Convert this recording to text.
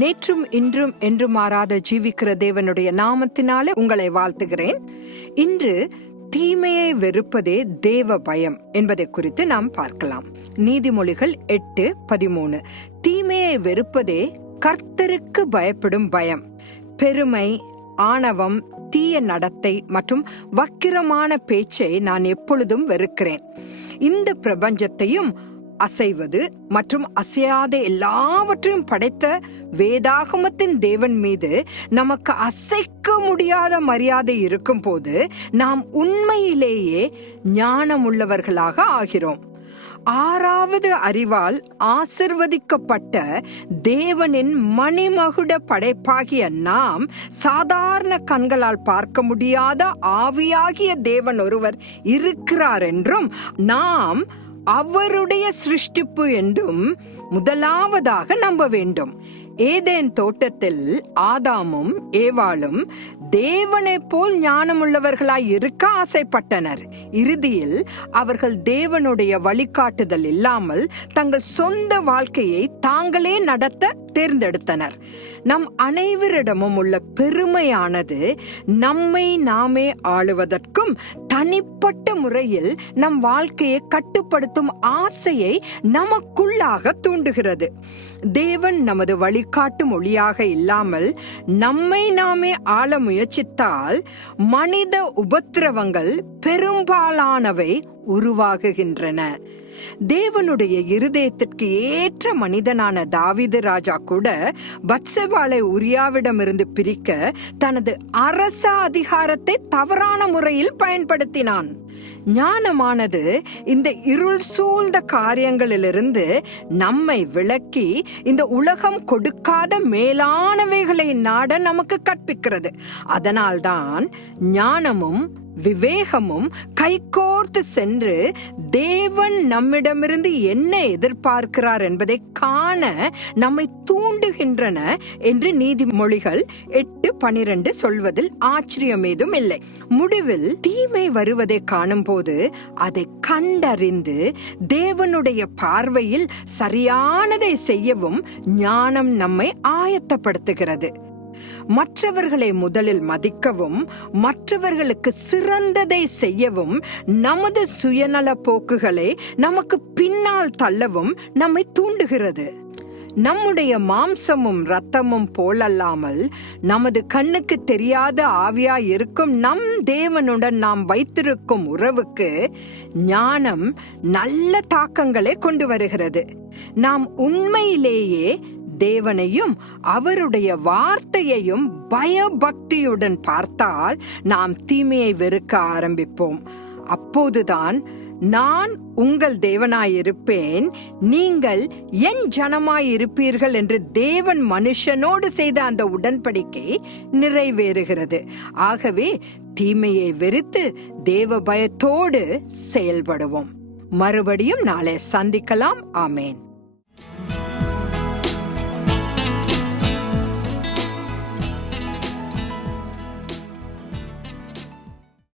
நேற்றும் இன்றும் என்றும் மாறாத ஜீவிக்கிற தேவனுடைய நாமத்தினாலே உங்களை வாழ்த்துகிறேன். இன்று தீமையை வெறுப்பதே தேவ பயம் என்பதை குறித்து நாம் பார்க்கலாம். நீதிமொழிகள் எட்டு பதிமூணு. தீமையை வெறுப்பதே கர்த்தருக்கு பயப்படும் பயம். பெருமை ஆணவம் தீய நடத்தை மற்றும் வக்கிரமான பேச்சை நான் எப்பொழுதும் வெறுக்கிறேன். இந்த பிரபஞ்சத்தையும் அசைவது மற்றும் அசையாத எல்லாவற்றையும் படைத்த வேதாகமத்தின் தேவன் மீது நமக்கு அசைக்க முடியாத மரியாதை இருக்கும் போது நாம் உண்மையிலேயே ஞானமுள்ளவர்களாக ஆகிறோம். ஆறாவது அறிவால் ஆசிர்வதிக்கப்பட்ட தேவனின் மணிமகுட படைப்பாகிய நாம் சாதாரண கண்களால் பார்க்க முடியாத ஆவியாகிய தேவன் ஒருவர் இருக்கிறார் என்றும் நாம் அவருடைய சிருஷ்டிப்பு என்றும் முதலாவதாக நம்ப வேண்டும். ஏதேன் தோட்டத்தில் ஆதாமும் ஏவாளும் தேவனைப் போல் ஞானமுள்ளவர்களாய் இருக்க ஆசைப்பட்டனர். இறுதியில் அவர்கள் தேவனுடைய வழிகாட்டுதல் இல்லாமல் தங்கள் சொந்த வாழ்க்கையை தாங்களே நடத்த தேர்ந்தெடுத்தனர். நம் அனைவரிடமும் உள்ள பெருமையானது நம்மை நாமே ஆளுவதற்கும் தனிப்பட்ட முறையில் நம் வாழ்க்கையை கட்டுப்படுத்தும் ஆசையை நமக்குள்ளாக தூண்டுகிறது. தேவன் நமது வழிகாட்டும் ஒளியாக இல்லாமல் நம்மை நாமே ஆள முயற்சித்தால் மனித உபத்திரவங்கள் பெரும்பாலானவை உருவாகுகின்றன. தேவனுடைய இருதயத்திற்கு ஏற்ற மனிதனான தாவிது ராஜா கூட பத்செபாலை உரியாவிடமிருந்து பிரிக்க தனது அரச அதிகாரத்தை தவறான முறையில் பயன்படுத்தினான். ஞானமானது இந்த இருள் சூழ்ந்த காரியங்களிலிருந்து நம்மை விளக்கி இந்த உலகம் கொடுக்காத மேலானவைகளை நாட நமக்கு கற்பிக்கிறது. அதனால்தான் ஞானமும் விவேகமும் கைகோர்த்து சென்று தேவன் நம்மிடமிருந்து என்ன எதிர்பார்க்கிறார் என்பதை காண நம்மை தூண்டுகின்றன என்று நீதிமொழிகள் எட்டு பனிரெண்டு சொல்வதில் ஆச்சரியம் ஏதும் இல்லை. முடிவில் தீமை வருவதை காணும் போது அதை கண்டறிந்து தேவனுடைய பார்வையில் சரியானதை செய்யவும் ஞானம் நம்மை ஆயத்தப்படுத்துகிறது. மற்றவர்களை முதலில் மதிக்கவும் மற்றவர்களுக்கு சிறந்ததை செய்யவும் நமது சுயநல போக்குகளை நமக்கு பின்னால் தள்ளவும் நம்மை தூண்டுகிறது. நம்முடைய மாம்சமும் இரத்தமும் போலல்லாமல் நமது கண்ணுக்கு தெரியாத ஆவியா இருக்கும் நம் தேவனுடன் நாம் வைத்திருக்கும் உறவுக்கு ஞானம் நல்ல தாக்கங்களை கொண்டு வருகிறது. நாம் உண்மையிலேயே தேவனையும் அவருடைய வார்த்தையையும் பயபக்தியுடன் பார்த்தால் நாம் தீமையை வெறுக்க ஆரம்பிப்போம். அப்போதுதான் நான் உங்கள் தேவனாயிருப்பேன். நீங்கள் என் ஜனமாயிருப்பீர்கள் என்று தேவன் மனுஷனோடு செய்த அந்த உடன்படிக்கை நிறைவேறுகிறது. ஆகவே தீமையை வெறுத்து தேவ பயத்தோடு செயல்படுவோம். மறுபடியும் நாளை சந்திக்கலாம். ஆமேன்.